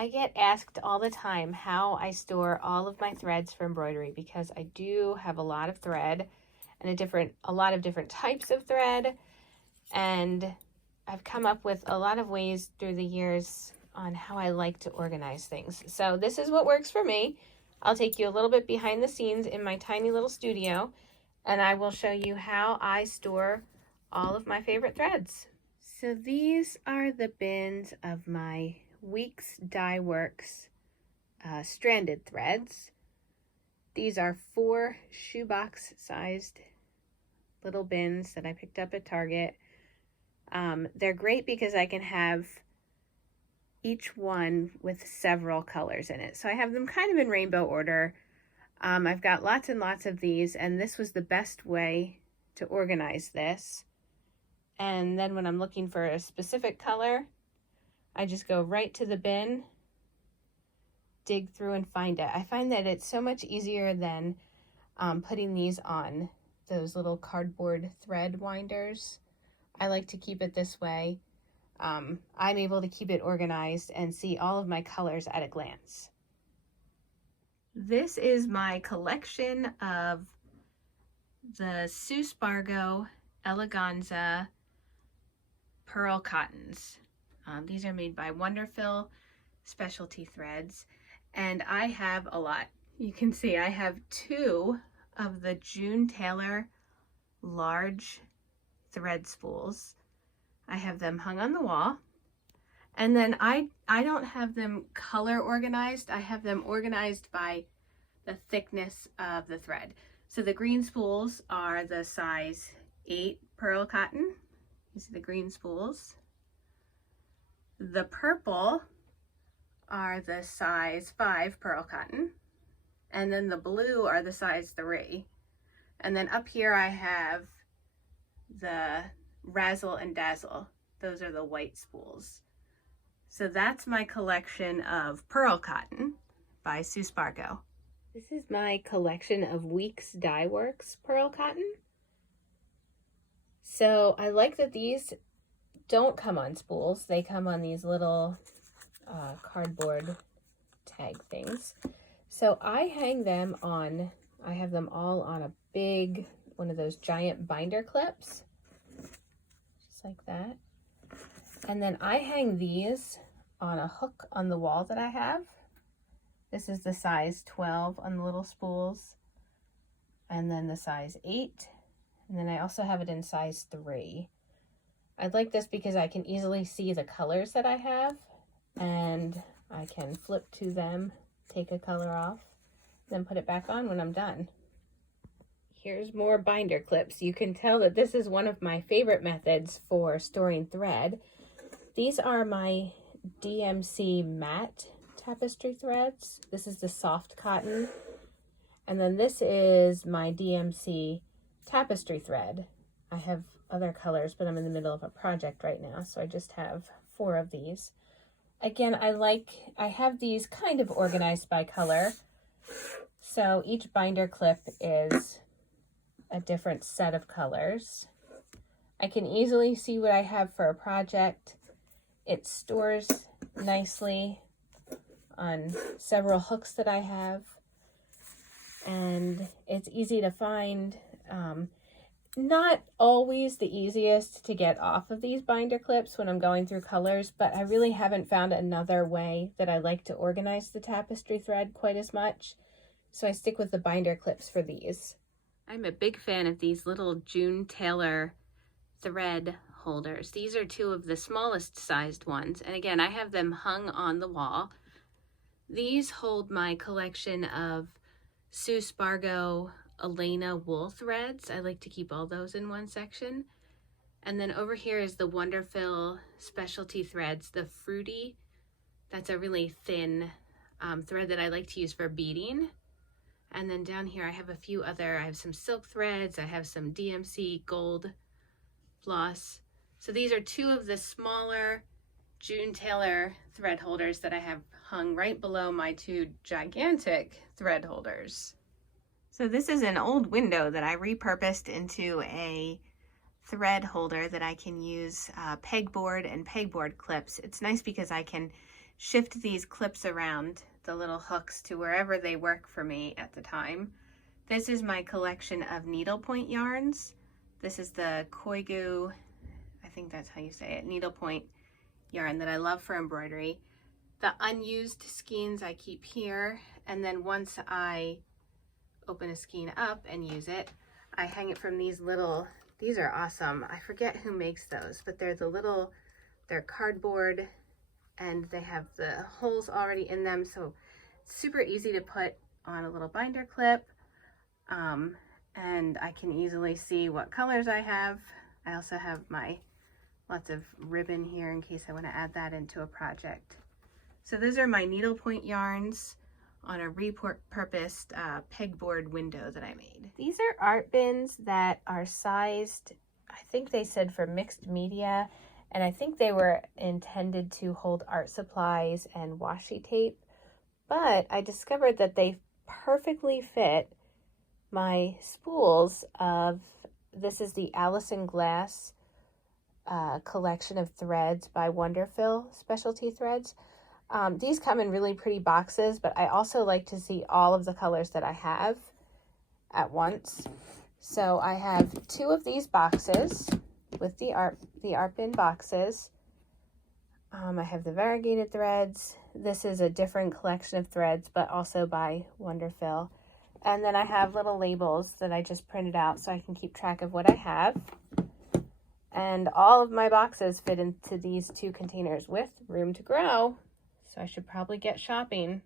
I get asked all the time how I store all of my threads for embroidery, because I do have a lot of thread and a lot of different types of thread, and I've come up with a lot of ways through the years on how I like to organize things. So this is what works for me. I'll take you a little bit behind the scenes in my tiny little studio, and I will show you how I store all of my favorite threads. So these are the bins of my Weeks Dye Works stranded threads. These are 4 shoebox sized little bins that I picked up at Target. They're great because I can have each one with several colors in it. So I have them kind of in rainbow order. I've got lots and lots of these, and this was the best way to organize this. And then when I'm looking for a specific color, I just go right to the bin, dig through and find it. I find that it's so much easier than putting these on those little cardboard thread winders. I like to keep it this way. I'm able to keep it organized and see all of my colors at a glance. This is my collection of the Sue Spargo Eleganza pearl cottons. These are made by Wonderfill Specialty Threads, and I have a lot. You can see I have 2 of the June Taylor large thread spools. I have them hung on the wall, and then I don't have them color organized. I have them organized by the thickness of the thread. So the green spools are the size 8 pearl cotton. These are the green spools. The purple are the size 5 pearl cotton, and then the blue are the size 3. And then up here I have the Razzle and Dazzle. Those are the white spools. So that's my collection of pearl cotton by Sue Spargo. This is my collection of Weeks Dye Works pearl cotton. So I like that these don't come on spools. They come on these little cardboard tag things. So I hang them on, I have them all on a big, one of those giant binder clips, just like that. And then I hang these on a hook on the wall that I have. This is the size 12 on the little spools, and then the size 8, and then I also have it in size 3. I like this because I can easily see the colors that I have, and I can flip to them, take a color off, then put it back on when I'm done. Here's more binder clips. You can tell that this is one of my favorite methods for storing thread. These are my DMC matte tapestry threads. This is the soft cotton, and then this is my DMC tapestry thread. I have other colors, but I'm in the middle of a project right now, so I just have 4 of these. Again, I have these kind of organized by color, so each binder clip is a different set of colors. I can easily see what I have for a project. It stores nicely on several hooks that I have, and it's easy to find. Not always the easiest to get off of these binder clips when I'm going through colors, but I really haven't found another way that I like to organize the tapestry thread quite as much, so I stick with the binder clips for these. I'm a big fan of these little June Taylor thread holders. These are 2 of the smallest sized ones, and again, I have them hung on the wall. These hold my collection of Sue Spargo Elena wool threads. I like to keep all those in one section. And then over here is the Wonderfill Specialty Threads, the Fruity. That's a really thin thread that I like to use for beading. And then down here I have a few other, I have some silk threads, I have some DMC gold floss. So these are 2 of the smaller June Taylor thread holders that I have hung right below my 2 gigantic thread holders. So this is an old window that I repurposed into a thread holder that I can use pegboard and pegboard clips. It's nice because I can shift these clips around, the little hooks, to wherever they work for me at the time. This is my collection of needlepoint yarns. This is the Koigu, I think that's how you say it, needlepoint yarn that I love for embroidery. The unused skeins I keep here, and then once I open a skein up and use it, I hang it from these little, these are awesome. I forget who makes those, but they're the little, they're cardboard and they have the holes already in them, so it's super easy to put on a little binder clip, and I can easily see what colors I have. I also have my lots of ribbon here in case I want to add that into a project. So those are my needlepoint yarns on a repurposed pegboard window that I made. These are art bins that are sized, I think they said for mixed media, and I think they were intended to hold art supplies and washi tape, but I discovered that they perfectly fit my spools of, this is the Allison Glass collection of threads by Wonderfill Specialty Threads. These come in really pretty boxes, but I also like to see all of the colors that I have at once. So I have 2 of these boxes with the art bin boxes. I have the variegated threads. This is a different collection of threads, but also by Wonderfill. And then I have little labels that I just printed out so I can keep track of what I have. And all of my boxes fit into these 2 containers with room to grow. So I should probably get shopping.